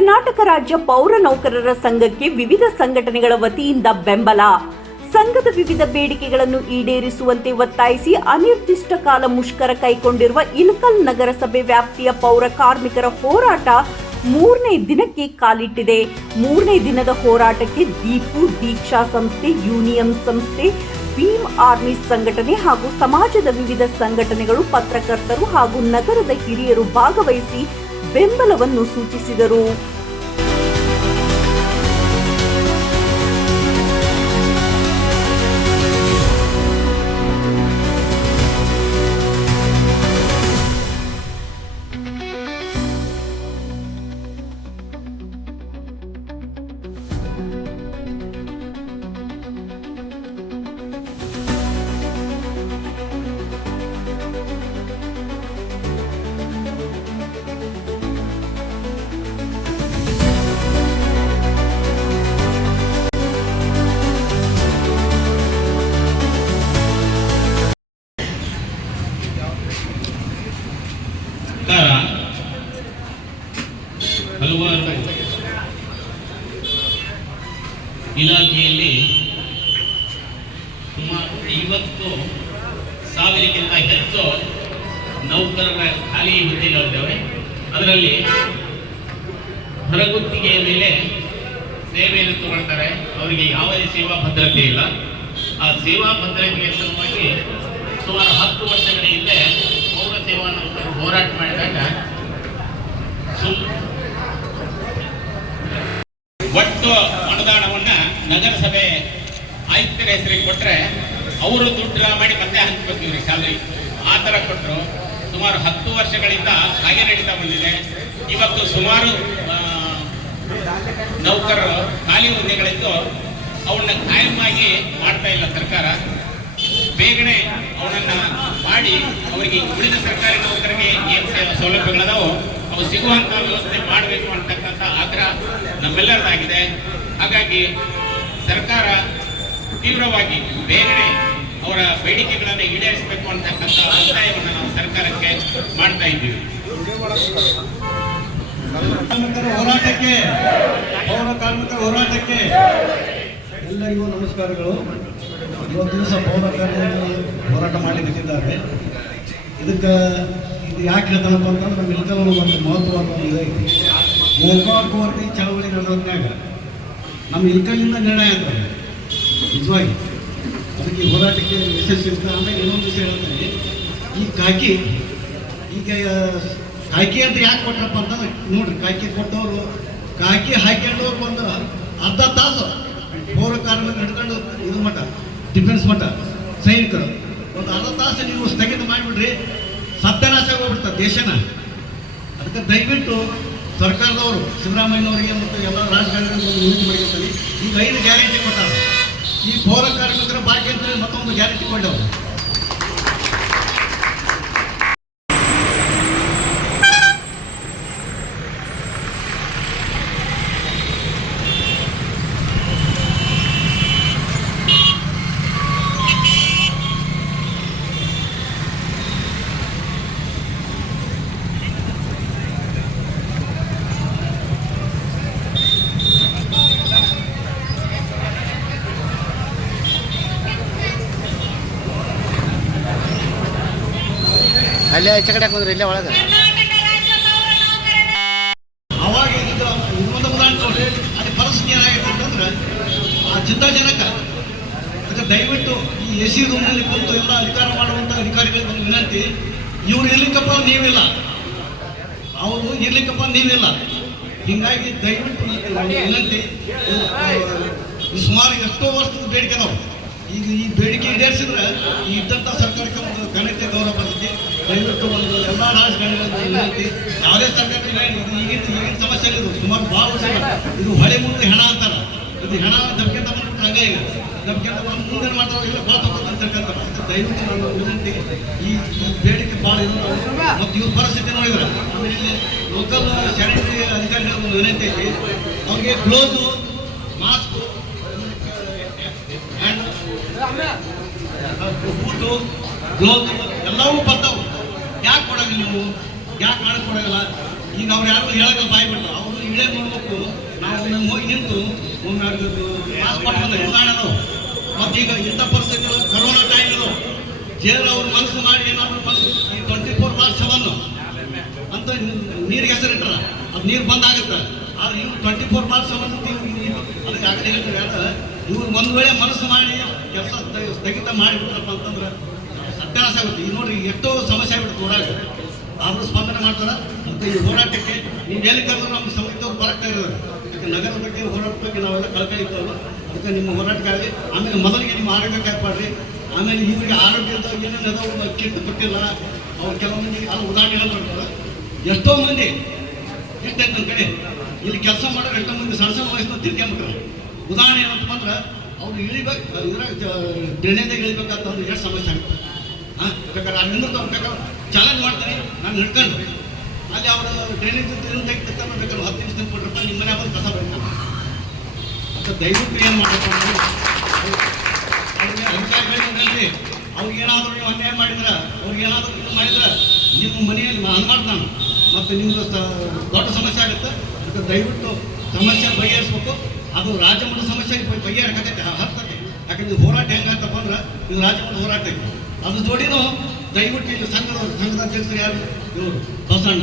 ಕರ್ನಾಟಕ ರಾಜ್ಯ ಪೌರ ನೌಕರರ ಸಂಘಕ್ಕೆ ವಿವಿಧ ಸಂಘಟನೆಗಳ ವತಿಯಿಂದ ಬೆಂಬಲ. ಸಂಘದ ವಿವಿಧ ಬೇಡಿಕೆಗಳನ್ನು ಈಡೇರಿಸುವಂತೆ ಒತ್ತಾಯಿಸಿ ಅನಿರ್ದಿಷ್ಟ ಕಾಲ ಮುಷ್ಕರ ಕೈಗೊಂಡಿರುವ ಇನ್ಕಲ್ ನಗರಸಭೆ ವ್ಯಾಪ್ತಿಯ ಪೌರ ಕಾರ್ಮಿಕರ ಹೋರಾಟ ಮೂರನೇ ದಿನಕ್ಕೆ ಕಾಲಿಟ್ಟಿದೆ. ಮೂರನೇ ದಿನದ ಹೋರಾಟಕ್ಕೆ ದೀಪು ದೀಕ್ಷಾ ಸಂಸ್ಥೆ, ಯೂನಿಯನ್ ಸಂಸ್ಥೆ, ಭೀಮ್ ಆರ್ಮಿ ಸಂಘಟನೆ ಹಾಗೂ ಸಮಾಜದ ವಿವಿಧ ಸಂಘಟನೆಗಳು ಪತ್ರಕರ್ತರು ಹಾಗೂ ನಗರದ ಹಿರಿಯರು ಭಾಗವಹಿಸಿ ಬೆಂಬಲವನ್ನು ಸೂಚಿಸಿದರು. ಸರ್ಕಾರ ಹಲವಾರು ಇಲಾಖೆಯಲ್ಲಿ ಸುಮಾರು ಐವತ್ತು ಸಾವಿರಕ್ಕಿಂತ ಹೆಚ್ಚು ನೌಕರರ ಖಾಲಿ ಹುದ್ದೆಗಳಿದ್ದಾವೆ ಅದರಲ್ಲಿ ಹೊರಗುತ್ತಿಗೆಯ ಮೇಲೆ ಸೇವೆಯನ್ನು ತಗೊಳ್ತಾರೆ. ಅವರಿಗೆ ಯಾವುದೇ ಸೇವಾ ಭದ್ರತೆ ಇಲ್ಲ. ಆ ಸೇವಾ ಭದ್ರತೆಗೆ ಸಲುವಾಗಿ ಸುಮಾರು ಹತ್ತು ವರ್ಷಗಳ ಹಿಂದೆ ಸೇವಾ ಹೋರಾಟ ಮಾಡಿದಾಗ ಒಟ್ಟು ಅನುದಾನವನ್ನ ನಗರಸಭೆ ಆಯುಕ್ತರ ಹೆಸರಿಗೆ ಕೊಟ್ರೆ ಅವರು ದುಡ್ಡು ಮಾಡಿ ಮತ್ತೆ ಹಂಚ್ಬೇಕು ಇವ್ರಿಗೆ ಸ್ಯಾಲರಿ ಆ ಥರ ಕೊಟ್ಟರು. ಸುಮಾರು ಹತ್ತು ವರ್ಷಗಳಿಂದ ಹಾಗೆ ನಡೀತಾ ಬಂದಿದೆ. ಇವತ್ತು ಸುಮಾರು ನೌಕರರು ಖಾಲಿ ಹುದ್ದೆಗಳಿದ್ದು ಅವನ್ನ ಕಾಯಮಾಗಿ ಮಾಡ್ತಾ ಇಲ್ಲ ಸರ್ಕಾರ. ಬೇಗನೆ ಅವನನ್ನ ಮಾಡಿ ಅವರಿಗೆ ಉಳಿದ ಸರ್ಕಾರಿ ನೌಕರರಿಗೆ ಏನು ಸೇವಾ ಸೌಲಭ್ಯಗಳದಾವೋ ಅವು ಸಿಗುವಂತ ವ್ಯವಸ್ಥೆ ಮಾಡಬೇಕು ಅಂತಕ್ಕಂಥ ಆಗ್ರಹ ನಮ್ಮೆಲ್ಲರದಾಗಿದೆ. ಹಾಗಾಗಿ ಸರ್ಕಾರ ತೀವ್ರವಾಗಿ ಬೇಗನೆ ಅವರ ಬೇಡಿಕೆಗಳನ್ನು ಈಡೇರಿಸಬೇಕು ಅಂತಕ್ಕಂಥ ಒತ್ತಾಯವನ್ನು ನಾವು ಸರ್ಕಾರಕ್ಕೆ ಮಾಡ್ತಾ ಇದ್ದೀವಿ. ಹೋರಾಟಕ್ಕೆ, ಪೌರ ಕಾರ್ಮಿಕರ ಹೋರಾಟಕ್ಕೆ ಎಲ್ಲರಿಗೂ ನಮಸ್ಕಾರಗಳು. ಇವತ್ತು ದಿವಸ ಪೌರ ಕಾರ್ಮಿಕರು ಹೋರಾಟ ಮಾಡಲಿಕ್ಕಿದ್ದಾರೆ ಇದಕ್ಕೆ ಇದು ಯಾಕೆ ಹೇಳ್ತಾನಪ್ಪ ಅಂತಂದ್ರೆ ನಮ್ಮ ಇಲ್ಕಲ್ಲೂ ಒಂದು ಮಹತ್ವವಾದ ಒಂದು ಇದೈತಿ ಗೋಕಾಕ್ ವರದಿ ಚಳವಳಿ ನಡೆದಾಗ ನಮ್ಮ ಇಲ್ಕಲ್ಲಿಂದ ನಿರ್ಣಯ ಅಂತ ನಿಜವಾಗಿ. ಅದಕ್ಕೆ ಹೋರಾಟಕ್ಕೆ ಯಶಸ್ವಿರ್ತ ಆಮೇಲೆ ಇನ್ನೊಂದು ವಿಷಯ ಹೇಳ್ತಾರೆ ಈ ಕಾಕಿ, ಈಗ ಕಾಕಿ ಅಂತ ಯಾಕೆ ಕೊಟ್ರಪ್ಪ ಅಂತಂದ್ರೆ, ನೋಡ್ರಿ, ಕಾಕಿ ಕೊಟ್ಟವರು, ಕಾಕಿ ಹಾಕ್ಯಂಡವ್ರು ಒಂದು ಅರ್ಧ ತಾಸು ಪೌರ ಕಾರ್ಮಿಕರು ಹಿಡ್ಕೊಂಡು ಇದು ಮಠ. ಡಿಫೆನ್ಸ್ ಮಟ್ಟ, ಸೈನಿಕರು. ಒಂದು ಅರ್ಧ ತಾಸು ನೀವು ಸ್ಥಗಿತ ಮಾಡಿಬಿಡ್ರಿ, ಸತ್ಯನಾಶ ಹೋಗ್ಬಿಡ್ತಾರೆ ದೇಶನ. ಅದಕ್ಕೆ ದಯವಿಟ್ಟು ಸರ್ಕಾರದವರು, ಸಿದ್ದರಾಮಯ್ಯನವರಿಗೆ ಮತ್ತು ಎಲ್ಲ ರಾಜಕಾರಣಿಗಳಿಗೆ ಒಂದು ವಿನಂತಿ ಮಾಡಿರ್ತಾರೆ ಈಗ ಐದು ಗ್ಯಾರಂಟಿ ಕೊಟ್ಟಾರ. ಈ ಪೌರ ಕಾರ್ಮಿಕರ ಬಾಕಿ ಅಂತೇಳಿ ಮತ್ತೊಂದು ಗ್ಯಾರಂಟಿ ಕೊಟ್ಟವರು ಅಲ್ಲೇ ಆಚೆ ಕಡೆ ಹಾಕೊಂಡ್ರೆ ಇಲ್ಲೇ ಒಳಗೆ. ಅವಾಗ ಆ ಚಿಂತಾಜನಕ ಅದಕ್ಕೆ ದಯವಿಟ್ಟು ಈ ಎ ಸಿ ರೂಮ್ನಲ್ಲಿ ಕುಂತು ಎಲ್ಲ ಅಧಿಕಾರ ಮಾಡುವಂತ ಅಧಿಕಾರಿಗಳಿಗೆ ಒಂದು ವಿನಂತಿ. ಇವ್ರು ಇರ್ಲಿಕ್ಕಪ್ಪ ನೀವಿಲ್ಲ. ಅವರು ಇರ್ಲಿಕ್ಕಪ್ಪ ನೀವಿಲ್ಲ. ಹೀಗಾಗಿ ದಯವಿಟ್ಟು ವಿನಂತಿ. ಸುಮಾರು ಎಷ್ಟೋ ವರ್ಷದ ಬೇಡಿಕೆ ನಾವು ಈಗ ಈ ಬೇಡಿಕೆ ಈಡೇರಿಸಿದ್ರೆ ಈ ಇದ್ದಂಥ ಸರ್ಕಾರಕ್ಕೆ ಒಂದು ಘನತೆ ದಯವಿಟ್ಟು ಒಂದು ಎಲ್ಲ ರಾಜಕಾರಣಿಗಳಿಗೆ ಒಂದು ವಿನಂತಿ ಯಾವುದೇ ಸಂಘಟನೆ ಈಗಿನ ಈಗಿನ ಸಮಸ್ಯೆ ಇದು ಸುಮಾರು ಭಾಳ ವರ್ಷ ಇದು ಹೊಳೆ ಮುಂದೆ ಹೆಣ ಅಂತಾರ. ಇದು ಹೆಣ ದಬ್ಕೆ ತಗೊಂಡ್ಬಿಟ್ರೆ ಹಂಗ ಈಗ. ದಬ್ಕೆ ತಗೊಂಡು ಮುಂದೆ ಮಾಡ್ತಾರೆ ಇಲ್ಲ ಭಾಳ ತಗೊಂಡು ದಯವಿಟ್ಟು ವಿನಂತಿ, ಈ ಬೇಡಿಕೆ ಭಾಳ ಇರೋದು ಮತ್ತು ಇವ್ರ ಪರಿಸ್ಥಿತಿ ನೋಡಿದ್ರೆ. ಆಮೇಲೆ ಲೋಕಲ್ ಸ್ಯಾನಿಟರಿ ಅಧಿಕಾರಿಗಳ ಒಂದು ವಿನಂತಿ ಐತಿ. ಅವ್ರಿಗೆ ಗ್ಲೋಸು ಮಾಸ್ಕು ಬೂಟು ಗ್ಲೋಸ್ ಎಲ್ಲವೂ ಬರ್ತಾವೆ. ಯಾಕೆ ಕೊಡೋಂಗಿಲ್ಲ ನೀವು? ಯಾಕೆ ಮಾಡಕ್ ಕೊಡೋಲ್ಲ? ಈಗ ಅವ್ರು ಯಾರು ಹೇಳಕ್ಕೆ ಬಾಯ್ ಬಿಡ್ತಾರೆ ಅವರು ಇಳೇ ಮಾಡ್ಬೇಕು ನಾವು ನಮ್ಮ ಹೋಗಿ ನಿಂತು ಒಮ್ಮೆ ಅವ್ರಿಗೆ ಕೊಟ್ಟು ಬಂದ ಈಗ ಇಂಥ ಪರಿಸ್ಥಿತಿಗಳು ಕರೋನಾ ಟೈಮ್ ಇದು. ಜೇಲ್ ಅವ್ರ ಮನಸ್ಸು ಮಾಡಿ ಏನಾದ್ರು ಬಂದು ಈ ಟ್ವೆಂಟಿ ಫೋರ್ ಬಾರ್ ಸೆವೆನ್ ಅಂತ ನೀರಿಗೆ ಹೆಸರಿಟ್ರ ಅದು ನೀರು ಬಂದಾಗುತ್ತೆ ಆದ್ರೆ ಇವ್ರು ಟ್ವೆಂಟಿ ಫೋರ್ ಬಾರ್ ಸೆವೆನ್ ಅದಕ್ಕೆ ಆಗಲೇ ಹೇಳ್ತಾರೆ ಇವ್ರು ಒಂದು ವೇಳೆ ಮನಸ್ಸು ಮಾಡಿ ಕೆಲಸ ಸ್ಥಗಿತ ಮಾಡಿಬಿಟ್ರಪ್ಪ ಅಂತಂದ್ರೆ ಸತ್ಯಾನಾಶ ಆಗುತ್ತೆ ಈಗ ನೋಡ್ರಿ, ಎಷ್ಟೋ ಸಮಸ್ಯೆ ಆಗ್ಬಿಡುತ್ತೆ ಹೋರಾಟ ಆದರೂ ಸ್ಪಂದನೆ ಮಾಡ್ತಾರ. ಮತ್ತೆ ಈ ಹೋರಾಟಕ್ಕೆ ನೀವು ಎಲ್ಲಿ ಕರೆದ್ರು ನಮ್ಮ ಸಮಿತಿಯವ್ರು ಬರಕ್ತಾ ಇರೋದು ಯಾಕೆ ನಗರ ಬಗ್ಗೆ ಹೋರಾಟ ಬಗ್ಗೆ ನಾವೆಲ್ಲ ಕಳ್ಕೊಂಡು ಇರ್ತಾವಲ್ಲ ಅದಕ್ಕೆ ನಿಮ್ಮ ಹೋರಾಟಕ್ಕಾಗಿ, ಆಮೇಲೆ ಮೊದಲಿಗೆ ನಿಮ್ಮ ಆರೋಗ್ಯ ಕಾಪಾಡ್ರಿ. ಆಮೇಲೆ ಇವರಿಗೆ ಆರೋಗ್ಯದ ಏನೇನು ಒಂದು ಕಿಟ್ ಕೊಟ್ಟಿಲ್ಲ ಅವ್ರು ಕೆಲವು ಮಂದಿ ಅದು ಉದಾಹರಣೆ ಮಾಡ್ತಾರೆ ಎಷ್ಟೋ ಮಂದಿ ಎಷ್ಟೈತೆ ನನ್ನ ಕಡೆ, ಇಲ್ಲಿ ಕೆಲಸ ಮಾಡೋರು ಎಷ್ಟೋ ಮಂದಿ ಸಣ್ಣ ಸಣ್ಣ ವಯಸ್ಸಿನ ತಿರ್ಕೊಂಬಿಟ್ರೆ ಉದಾಹರಣೆ ಏನಂತ ಅಂದ್ರೆ ಅವ್ರು ಇಳಿಬೇಕು ಇದ್ರಾಗ ಡ್ರೈನೇಜಾಗ ಇಳಿಬೇಕಂತಂದ್ರೆ ಎಷ್ಟು ಸಮಸ್ಯೆ ಆಗುತ್ತೆ ಹಾಂ, ಬೇಕಾದ್ರೆ ಅಲ್ಲಿ ನಿಂದಿರ್ತಾವ್ ಬೇಕಾದ್ರೆ ಚಾಲೆಂಜ್ ಮಾಡ್ತೀನಿ. ನಾನು ಹಿಡ್ಕೊಂಡು. ಅಲ್ಲಿ ಅವರು ಡ್ರೈನೇಜ್ ತೆಗಿತಾರೆ ಬೇಕಾದ್ರೆ ಹತ್ತು ನಿಮಿಷ ಕೊಟ್ಟಿರ್ತಾರೆ ನಿಮ್ಮ ಮನೆ ಬಂದು ಕಸ ಬರ್ತಾನೆ ಅಂತ ದಯವಿಟ್ಟು ಏನು ಮಾಡಬೇಕು ಅವ್ರಿಗೆ ಅಧಿಕಾರಿಗಳಿಗೆ ಅವ್ರಿಗೆ ಏನಾದರೂ ನೀವು ಅನ್ಯಾಯ ಮಾಡಿದ್ರೆ, ಅವ್ರಿಗೆ ಏನಾದರೂ ಇದು ಮಾಡಿದ್ರೆ, ನಿಮ್ಮ ಮನೆಯಲ್ಲಿ ಅನ್ಮಾಡ್ತಾನೆ ಮತ್ತು ನಿಮ್ಮದು ದೊಡ್ಡ ಸಮಸ್ಯೆ ಆಗುತ್ತೆ. ಅದಕ್ಕೆ ದಯವಿಟ್ಟು ಸಮಸ್ಯೆ ಬಗೆಹರಿಸ್ಬೇಕು. ಅದು ರಾಜ್ಯ ಸಮಸ್ಯೆಗೆ ಸಮಸ್ಯೆ ಬ- ಬಗೆಹರಕತ್ತೈತೆ ಹರ್ತೈತೆ ಯಾಕಂದ್ರೆ ಹೋರಾಟ ಹೆಂಗಂತಪ್ಪ ಅಂದ್ರೆ, ಇದು ರಾಜ್ಯ ಮಟ್ಟದ ಹೋರಾಟ ಐತಿ ಅದ್ರ ಜೋಡಿನೂ ದಯವಿಟ್ಟು ಇಲ್ಲಿ ಸಂಘದ ಸಂಘದ ಅಧ್ಯಕ್ಷರು ಯಾರು? ಇವರು ಬಸಣ್ಣ.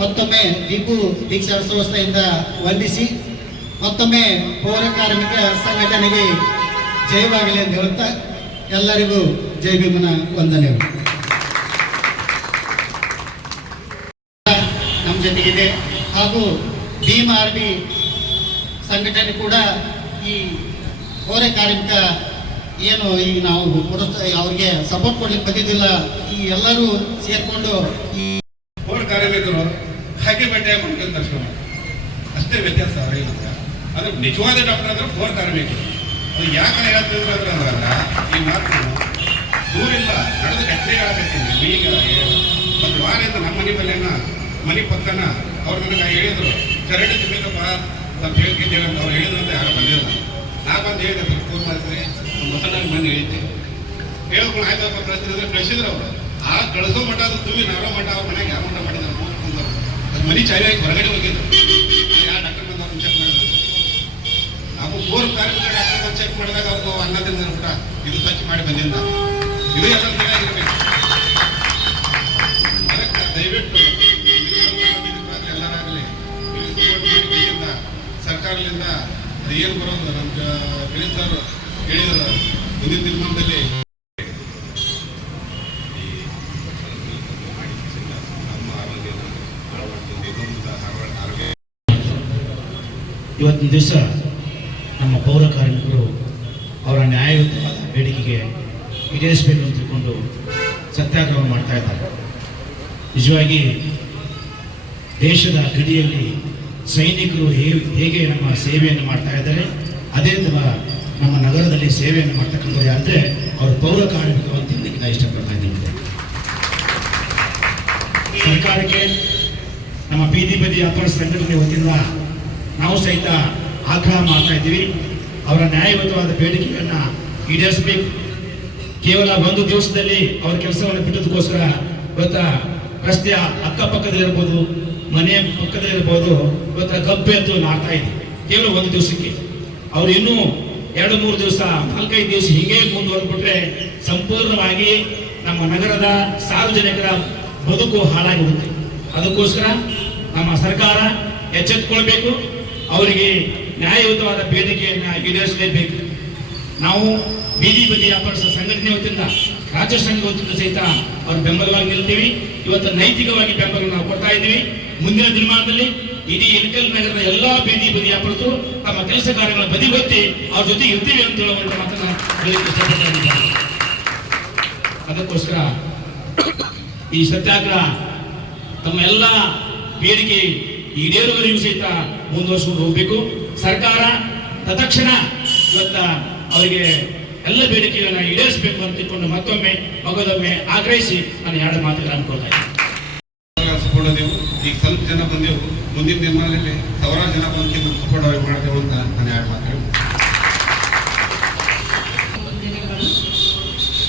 ಮತ್ತೊಮ್ಮೆ ದೀಪು ದೀಕ್ಷಾ ಸಂಸ್ಥೆಯಿಂದ ವಂದಿಸಿ ಮತ್ತೊಮ್ಮೆ ಪೌರ ಕಾರ್ಮಿಕ ಸಂಘಟನೆಗೆ ಜಯವಾಗಲಿ ಅಂತ ಹೇಳ್ತಾ ಎಲ್ಲರಿಗೂ ಜೈ ಭೀಮನ ವಂದನೆಗಳು. ನಮ್ಮ ಜೊತೆಗಿದೆ. ಹಾಗೂ ಭೀಮ್ ಆರ್ಮಿ ಸಂಘಟನೆ ಕೂಡ ಈ ಹೋರೆ ಕಾರ್ಮಿಕ ಏನು ಈಗ ನಾವು ಪುರಸ್ತ ಅವ್ರಿಗೆ ಸಪೋರ್ಟ್ ಕೊಡ್ಲಿಕ್ಕೆ ಬಂದಿದ್ದಿಲ್ಲ, ಈ ಎಲ್ಲರೂ ಸೇರಿಕೊಂಡು ಈ ಹೋರೆ ಕಾರ್ಮಿಕರು ಹಾಗೆ ಬಟ್ಟೆ ಮಾಡ್ತಾರೆ ಅಷ್ಟೇ ವ್ಯತ್ಯಾಸ ಆದರೆ ನಿಜವಾದ ಡಾಕ್ಟರ್ ಅಂದ್ರೆ ಹೋರ್ ಕಾರ್ಮಿಕರು. ಅದು ಯಾಕೆ ಹೇಳ್ತಿದ್ರು ಅಂದ್ರೆ ಈ ಮಾತು ದೂರಿಲ್ಲ ನಡೆದ ಗಟ್ಟೆ ಆಗತ್ತೀನಿ ಈಗ ಒಂದು ವಾರದಿಂದ ನಮ್ಮ ಮನೆ ಮೇಲೆನ ಮನೆ ಪಕ್ಕನ ಅವ್ರು ನನಗೆ ಹೇಳಿದ್ರು ಚರಂಡಿ ತಿನ್ನಬೇಕಪ್ಪ ಅಂತ ಹೇಳ್ತಿದ್ದೇವೆ ಅಂತ ಅವ್ರು ಹೇಳಿದ್ರಂತ ಯಾರು ಬಂದಿಲ್ಲ. ನಾ ಬಂದು ಹೇಳಿದೆ ಫೋನ್ ಮಾಡಿದ್ರೆ ಮೊಸನಾಗ ಮನೆ ಹೇಳಿದ್ದೆ ಹೇಳ್ಕೊಂಡು ಆಯ್ತಪ್ಪ ಕಳಿಸಿದ್ರೆ ಕಳಿಸಿದ್ರು ಅವರು. ಆ ಕಳಿಸೋ ಮಠ ಅದು ತುಂಬಿ ನಾರೋ ಮಠ, ಅವ್ರ ಮನೆಗೆ ಯಾವ ಮಠ ಮಾಡಿದ್ರು ಅದು ಮನೆ ಚಾವಿಯಾಗಿ ಹೊರಗಡೆ ಹೋಗಿದ್ರು. ಯಾವ ಡಾಕ್ಟರ್ ಬಂದವ್ರು ಚೆಕ್ ಮಾಡಿದ್ರು ನಾವು ಮೂರು ಬಂದು ಚೆಕ್ ಮಾಡಿದಾಗ ಅವ್ರದ್ದು ಅನ್ನ ತಿಂದ್ರು ಕೂಡ, ಇದು ಸ್ವಚ್ಛ ಮಾಡಿ ಬಂದಿಲ್ಲ ಇದು ಎಲ್ಲ ಅದಕ್ಕೆ ದಯವಿಟ್ಟು ಎಲ್ಲರಾಗಲಿ ಸರ್ಕಾರದಿಂದ ಏನು ಬರೋದು ನಮ್ಮ ಗಿರೀಶ್ ಸರ್ ಹೇಳಿದ್ರು ಮುಂದಿನ ದಿನಮಾನದಲ್ಲಿ ಇವತ್ತಿನ ದಿವಸ ನಮ್ಮ ಪೌರ ಕಾರ್ಮಿಕರು ಅವರ ನ್ಯಾಯಯುತವಾದ ಬೇಡಿಕೆಗೆ ಈಡೇರಿಸಬೇಕು ಅಂತ ತಿಳ್ಕೊಂಡು ಸತ್ಯಾಗ್ರಹ ಮಾಡ್ತಾ ಇದ್ದಾರೆ. ನಿಜವಾಗಿ ದೇಶದ ಗಡಿಯಲ್ಲಿ ಸೈನಿಕರು ಹೇಗೆ ನಮ್ಮ ಸೇವೆಯನ್ನು ಮಾಡ್ತಾ ಇದ್ದಾರೆ, ಅದೇ ಥರ ನಮ್ಮ ನಗರದಲ್ಲಿ ಸೇವೆಯನ್ನು ಮಾಡ್ತಕ್ಕಂಥವ್ರು ಯಾರಂದರೆ ಅವರು ಪೌರ ಕಾರ್ಮಿಕರು ಅಂತ ನಾನು ಇಷ್ಟಪಡ್ತಾ ಇದ್ದೀನಿ. ಸರ್ಕಾರಕ್ಕೆ ನಮ್ಮ ಬೀದಿ ಬದಿ ವ್ಯಾಪಾರ ಸಂಘಟನೆ ವತಿಯಿಂದ ನಾವು ಸಹಿತ ಆಗ್ರಹ ಮಾಡ್ತಾ ಇದ್ದೀವಿ. ಅವರ ನ್ಯಾಯಯುತವಾದ ಬೇಡಿಕೆಯನ್ನು ಈಡೇರಿಸಬೇಕು. ಕೇವಲ ಒಂದು ದಿವಸದಲ್ಲಿ ಅವರ ಕೆಲಸವನ್ನು ಬಿಟ್ಟದಕ್ಕೋಸ್ಕರ ಇವತ್ತ ರಸ್ತೆಯ ಅಕ್ಕಪಕ್ಕದಲ್ಲಿರ್ಬೋದು ಮನೆಯ ಪಕ್ಕದಲ್ಲಿರ್ಬೋದು ಇವತ್ತ ಗಬ್ಬೆ ಅಂತ ಮಾಡ್ತಾ ಇದೆ ಕೇವಲ ಒಂದು ದಿವಸಕ್ಕೆ. ಅವರು ಇನ್ನೂ ಎರಡು, ಮೂರು ದಿವಸ, ನಾಲ್ಕೈದು ದಿವಸ ಹೀಗೆ ಮುಂದುವರೆದ್ಬಿಟ್ರೆ ಸಂಪೂರ್ಣವಾಗಿ ನಮ್ಮ ನಗರದ ಸಾರ್ವಜನಿಕರ ಬದುಕು ಹಾಳಾಗಿರುತ್ತೆ ಅದಕ್ಕೋಸ್ಕರ ನಮ್ಮ ಸರ್ಕಾರ ಎಚ್ಚೆತ್ಕೊಳ್ಬೇಕು ಅವರಿಗೆ ನ್ಯಾಯಯುತವಾದ ಬೇಡಿಕೆಯನ್ನು ಈಡೇರಿಸಲೇಬೇಕು. ನಾವು ಬೀದಿ ಬದಿ ವ್ಯಾಪಾರಸ್ಥರ ಸಂಘಟನೆ ವತಿಯಿಂದ ರಾಜ್ಯ ಸಂಘ ವತಿಯಿಂದ ಸಹಿತ ಅವ್ರ ಬೆಂಬಲವಾಗಿ ನಿಲ್ತೀವಿ. ಇವತ್ತು ನೈತಿಕವಾಗಿ ಬೆಂಬಲ ನಾವು ಕೊಡ್ತಾ ಇದ್ದೀವಿ. ಮುಂದಿನ ದಿನಮಾನದಲ್ಲಿ ಇಡೀ ಇಳಕಲ್ ನಗರದ ಎಲ್ಲಾ ಬೀದಿ ಬದಿ ವ್ಯಾಪಾರಸ್ಥರು ತಮ್ಮ ಕೆಲಸ ಕಾರ್ಯಗಳ ಬದಿಗೊತ್ತಿ ಅವ್ರ ಜೊತೆ ಇರ್ತೀವಿ ಅಂತ ಹೇಳುವಂತ ಮಾತನ್ನ ಅದಕ್ಕೋಸ್ಕರ ಈ ಸತ್ಯಾಗ್ರಹ ತಮ್ಮ ಎಲ್ಲ ಬೇಡಿಕೆ ಈಡೇರುವವರೆಗೂ ಸಹಿತ ಮುಂದುವರಿಸಿಕೊಂಡು ಹೋಗಬೇಕು. ಸರ್ಕಾರ ತತ್ಕ್ಷಣ ಇವತ್ತ ಅವರಿಗೆ ಎಲ್ಲ ಬೇಡಿಕೆಗಳನ್ನು ಈಡೇರಿಸಬೇಕು ಅಂತ ತಿಳ್ಕೊಂಡು ಮತ್ತೊಮ್ಮೆ ಮಗದೊಮ್ಮೆ ಆಗ್ರಹಿಸಿ ನಾನು ಎರಡು ಮಾತುಗಳನ್ನು ಅನ್ಕೊಳ್ತಾ ಇದ್ದೀನಿ. ಈಗ ಸ್ವಲ್ಪ ಜನ ಬಂದೆವು. ಮುಂದಿನ ದಿನಗಳಲ್ಲಿ ಸಾವಿರಾರು ಜನ ಬಂದು ಸಪೋರ್ಟ್ ಮಾಡ್ತೇವೆ ಅಂತ ನಾನು ಎರಡು ಮಾತು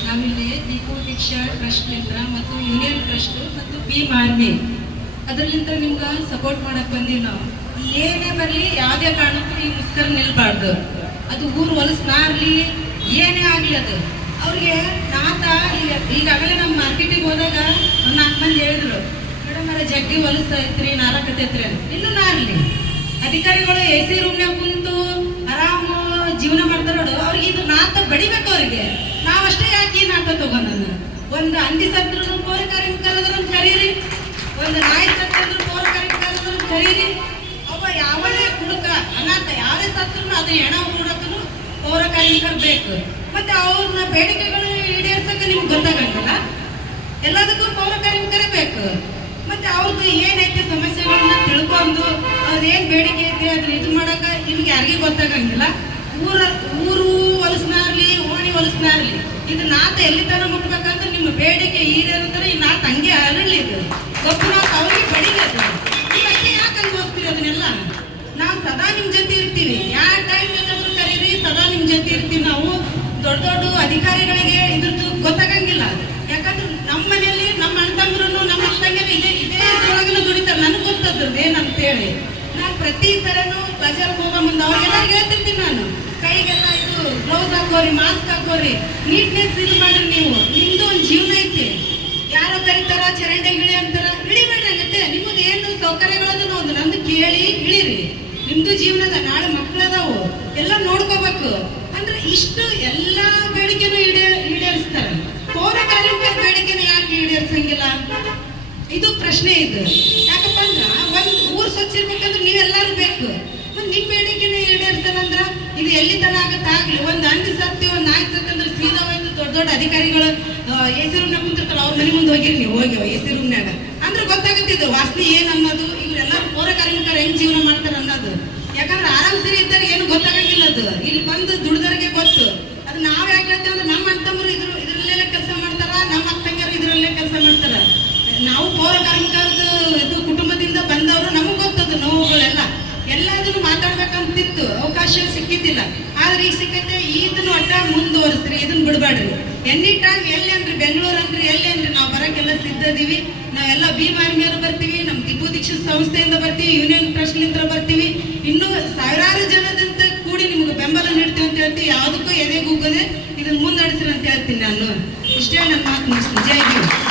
ನಾವಿಲ್ಲಿ ದೀಪು ದೀಕ್ಷಾ ಟ್ರಸ್ಟ್ಲಿಂದ ಮತ್ತು ಇಂಡಿಯನ್ ಟ್ರಸ್ಟ್ ಮತ್ತು ಬಿ ಆರ್ಮಿ ಅದರಲ್ಲಿಂದ ನಿಮ್ಗೆ ಸಪೋರ್ಟ್ ಮಾಡಕ್ಕೆ ಬಂದೀವಿ ನಾವು. ಏನೇ ಬರಲಿ, ಯಾವುದೇ ಕಾರಣಕ್ಕೂ ಈ ಮುಸ್ಕರ ನಿಲ್ಬಾರ್ದು. ಅದು ಊರು ಹೊಲಸ್ನಾರ್ಲಿ ಏನೇ ಆಗಲಿ ಅದು. ಅವ್ರಿಗೆ ನಾತ ಈಗ ಈಗಾಗಲೇ ನಮ್ಮ ಮಾರ್ಕೆಟಿಗೆ ಹೋದಾಗ ಒಂದು ನಾಲ್ಕು ಮಂದಿ ಹೇಳಿದ್ರು, ಮೇಡಮ್ ಅವರ ಜಗ್ಗಿ ಹೊಲಸೈತ್ರಿ ನಾರಕತೈತ್ರಿ ಅಂತ. ಇನ್ನೂ ನಾರ್ಲಿ ಅಧಿಕಾರಿಗಳು ಎ ಸಿ ರೂಮ್ನಾಗ ಕುಂತು ಆರಾಮ ಜೀವನ ಮಾಡ್ತಾರ ಅವ್ರಿಗೆ ಇದು ನಾತ ಬಡಿಬೇಕು ಅವ್ರಿಗೆ. ನಾವಷ್ಟೇ ಯಾಕೆ ಈ ನಾತ ತಗೊಂಡು ಒಂದು ಅಂದಿ ಸತ್ರು ಪೌರ ಕಾರ್ಮಿಕರದ್ರ ಕರೀರಿ. ಒಂದು ನಾಯಿ ಸತ್ತಿದ್ರು ಪೌರ ಕಾರ್ಮಿಕರದ್ರ ಕರೀರಿ ಅವ ಯಾವನೇ ಕುಡುಕ ಅನಾಥ ಯಾರೇ ಸತ್ರು ಅದನ್ನ ಹೆಣ ಹೂಡಕ್ಕೂ ಬೇಕು ಮತ್ತೆ ಅವ್ರನ್ನ ಬೇಡಿಕೆಗಳು ಈಡೇರ್ಸಕ್ಕೆ ನಿಮ್ಗೆ ಗೊತ್ತಾಗಂಗಿಲ್ಲ ಎಲ್ಲದಕ್ಕೂ ಪೌರ ಕಾರ್ಮಿಕರೇ ಬೇಕು. ಮತ್ತೆ ಅವ್ರದ್ದು ಏನೈತೆ ಸಮಸ್ಯೆಗಳನ್ನ ತಿಳ್ಕೊಂಡು ಅದೇನ್ ಬೇಡಿಕೆ ಐತೆ ಅದ್ರ ಇದು ಮಾಡಕ ನಿಮ್ಗೆ ಯಾರಿಗೂ ಗೊತ್ತಾಗಂಗಿಲ್ಲ. ಊರ, ಊರು ಹೊಲಸ್ನಾರ್ಲಿ ಓಣಿ ಹೊಲಸ್ನಾರ್ಲಿ ಇದು ನಾತ ಎಲ್ಲಿ ತನ ಮುಟ್ಬೇಕಂದ್ರೆ ನಿಮ್ಮ ಬೇಡಿಕೆ ಈಡೇರಂದ್ರೆ ಈ ನಾತ ಹಂಗೆ ಅರಳಿ ಇದು. ಗೊತ್ತು ನಾತ ಅವ್ರಿಗೆ ಅದು. ಯಾಕೆ ಅನ್ಭವಿಸ್ತೀರಿ ಅದನ್ನೆಲ್ಲ? ನಾವು ಸದಾ ನಿಮ್ಮ ಜೊತೆ ಇರ್ತೀವಿ. ಯಾವ ಟೈಮ್ ಬೇಕಾದ್ರೂ ಕರೀರಿ ಸದಾ ನಿಮ್ ಜೊತೆ ಇರ್ತೀವಿ ನಾವು ದೊಡ್ಡ ದೊಡ್ಡ ಅಧಿಕಾರಿಗಳಿಗೆ ಇದ್ರದ್ದು ಗೊತ್ತಾಗಂಗಿಲ್ಲ. ಯಾಕಂದ್ರೆ ನಮ್ಮ ಮನೆಯಲ್ಲಿ ನಮ್ಮ ಅಣ್ಣ ತಮ್ಮರು ನಮ್ಮ ಅಕ್ಕಂಗರು ಇದೇ ಇದೇ ಇದ್ರೊಳಗೂ ದುಡಿತಾರೆ. ನನಗೆ ಗೊತ್ತದ್ರದ್ದು ಏನಂತೇಳಿ. ನಾನು ಪ್ರತಿ ಸಲನು ಬಜಾರ್ ಹೋಗೋ ಮುಂದೆ ಅವಾಗೆಲ್ಲ ಹೇಳ್ತಿರ್ತೀನಿ ನಾನು. ಕೈಗೆಲ್ಲ ಇದು ಗ್ಲೌಸ್ ಹಾಕೋರಿ ಮಾಸ್ಕ್ ಹಾಕೋರಿ ನೀಟ್ನೆಸ್ ಇದು ಮಾಡ್ರಿ ನೀವು. ನಿಮ್ದು ಒಂದು ಜೀವನ ಐತಿ. ಯಾರೋ ಕರೀತಾರ, ಚರಂಡಿ ಇಳಿ ಅಂತಾರ ಇಳಿಬೇಡ್ರಿ ಹಂಗತ್ತೆ. ನಿಮ್ಗೆ ಏನು ಸೌಕರ್ಯಗಳನ್ನ ಒಂದು ನಂದು ಕೇಳಿ ಇಳಿರಿ ನಿಮ್ದು ಜೀವನದ ನಾಳೆ ಮಕ್ಕಳದಾವು ಎಲ್ಲ ನೋಡ್ಕೋಬೇಕು. ಇಷ್ಟು ಎಲ್ಲ ಬೇಡಿಕೆನೂ ಈಡೇ, ಈಡೇರಿಸ್ತಾರೆ. ಪೌರಕಾರ್ಮಿಕ ಬೇಡಿಕೆನ ಯಾಕೆ ಈಡೇರಿಸಂಗಿಲ್ಲ. ಇದು ಪ್ರಶ್ನೆ ಇದು. ಯಾಕಪ್ಪ ಅಂದ್ರ, ಒಂದು ಊರ್ ಸ್ವಚ್ಛ ಇರ್ಬೇಕಂದ್ರೆ ನೀವೆಲ್ಲರೂ ಬೇಕು. ನಿಮ್ ಬೇಡಿಕೆನ ಈಡೇರಿಸಲ್ಲ ಇದು ಎಲ್ಲಿ ತನ ಆಗತ್ತಾಗ್ಲಿ ಒಂದ್ ಹಂದಿ ಸತ್ತಿ, ಒಂದ್ ನಾಯಿ ಸತ್ತಿ ಅಂದ್ರೆ ಸೀದಾ ಹೋಯ್ತು ದೊಡ್ಡ ದೊಡ್ಡ ಅಧಿಕಾರಿಗಳು ಎ ಸಿ ರೂಮ್ನಾಗ ಕುಂತಿರ್ತಾರ ಅವ್ರ ಮನೆ ಮುಂದೆ ಹೋಗಿರಿ ನೀವು. ಹೋಗಿ ಎ ಸಿ ರೂಮ್ನಾಗ ಅಂದ್ರೆ ಗೊತ್ತಾಗುತ್ತಿದ್ದು ವಾಸನೆ ಏನ್ ಅನ್ನೋದು. ಇವರೆಲ್ಲರೂ ಪೌರ ಕಾರ್ಮಿಕರು ಹೆಂಗ್ ಜೀವನ ಮಾಡ್ತಾರ ಅನ್ನೋದು. ಯಾಕಂದ್ರೆ ಆರಾಮ್ ಸರಿ ಇದ್ದಾರೆ ಏನು ಗೊತ್ತಾಗಂಗಿಲ್ಲ ಅದು ಇಲ್ಲಿ ಬಂದು ದುಡ್ದವ್ರಿಗೆ ಗೊತ್ತು ಅದು ನಾವ್ ಯಾಕೆ ಹೇಳ್ತೇವೆ ಅಂದ್ರೆ ನಮ್ಮ ಅಣ್ಣತಮ್ಮರು ಇದ್ರ ಇದ್ರಲ್ಲೇ ಕೆಲಸ ಮಾಡ್ತಾರ ನಮ್ಮ ಅಕ್ಕಂಗರು ಇದ್ರಲ್ಲೇ ಕೆಲಸ ಮಾಡ್ತಾರ ನಾವು ಪೌರ ಕಾರ್ಮಿಕರದ್ದು ಇದು ಕುಟುಂಬದಿಂದ ಬಂದವರು ನಮಗ್ ಗೊತ್ತದು ನೋವುಗಳೆಲ್ಲ ಎಲ್ಲದನ್ನು ಮಾತಾಡ್ಬೇಕಂತಿತ್ತು ಅವಕಾಶ ಸಿಕ್ಕಿದ್ದಿಲ್ಲ ಆದ್ರೆ ಈಗ ಈದನ್ನ ಒಟ್ಟ ಮುಂದುವರಿಸ್ರಿ ಇದನ್ನ ಬಿಡಬೇಡ್ರಿ. ಎನಿ ಟೈಮ್ ಎಲ್ಲಿ ಅಂದ್ರಿ ಬೆಂಗಳೂರು ಅಂದ್ರಿ ಎಲ್ಲಿ ಅಂದ್ರಿ ನಾವು ಬರಕ್ಕೆಲ್ಲ ಸಿದ್ಧದೀವಿ. ನಾವೆಲ್ಲ ಭೀಮಾರ್ಮಿಯರು ಬರ್ತೀವಿ ನಮ್ಮ ದಿಬ್ಬು ದೀಕ್ಷಿತ್ ಸಂಸ್ಥೆಯಿಂದ ಬರ್ತೀವಿ, ಯೂನಿಯನ್ ಟ್ರಸ್ಟ್ಲಿಂದ ಬರ್ತೀವಿ. ಇನ್ನೂ ಸಾವಿರಾರು ಜನದಂತ ಕೂಡಿ ನಿಮ್ಗೆ ಬೆಂಬಲ ನೀಡ್ತೀವಿ ಅಂತ ಹೇಳ್ತೀವಿ. ಯಾವುದಕ್ಕೂ ಗುಗ್ಗದೆ ಇದನ್ನ ಮುಂದಡಿಸ್ರಿ ಅಂತ ಹೇಳ್ತೀನಿ ನಾನು. ಇಷ್ಟೇ ನನ್ನ ಮಾತು ಮುಗಿಸ್ತೀನಿ. ಜೈ ಭೀಮ್.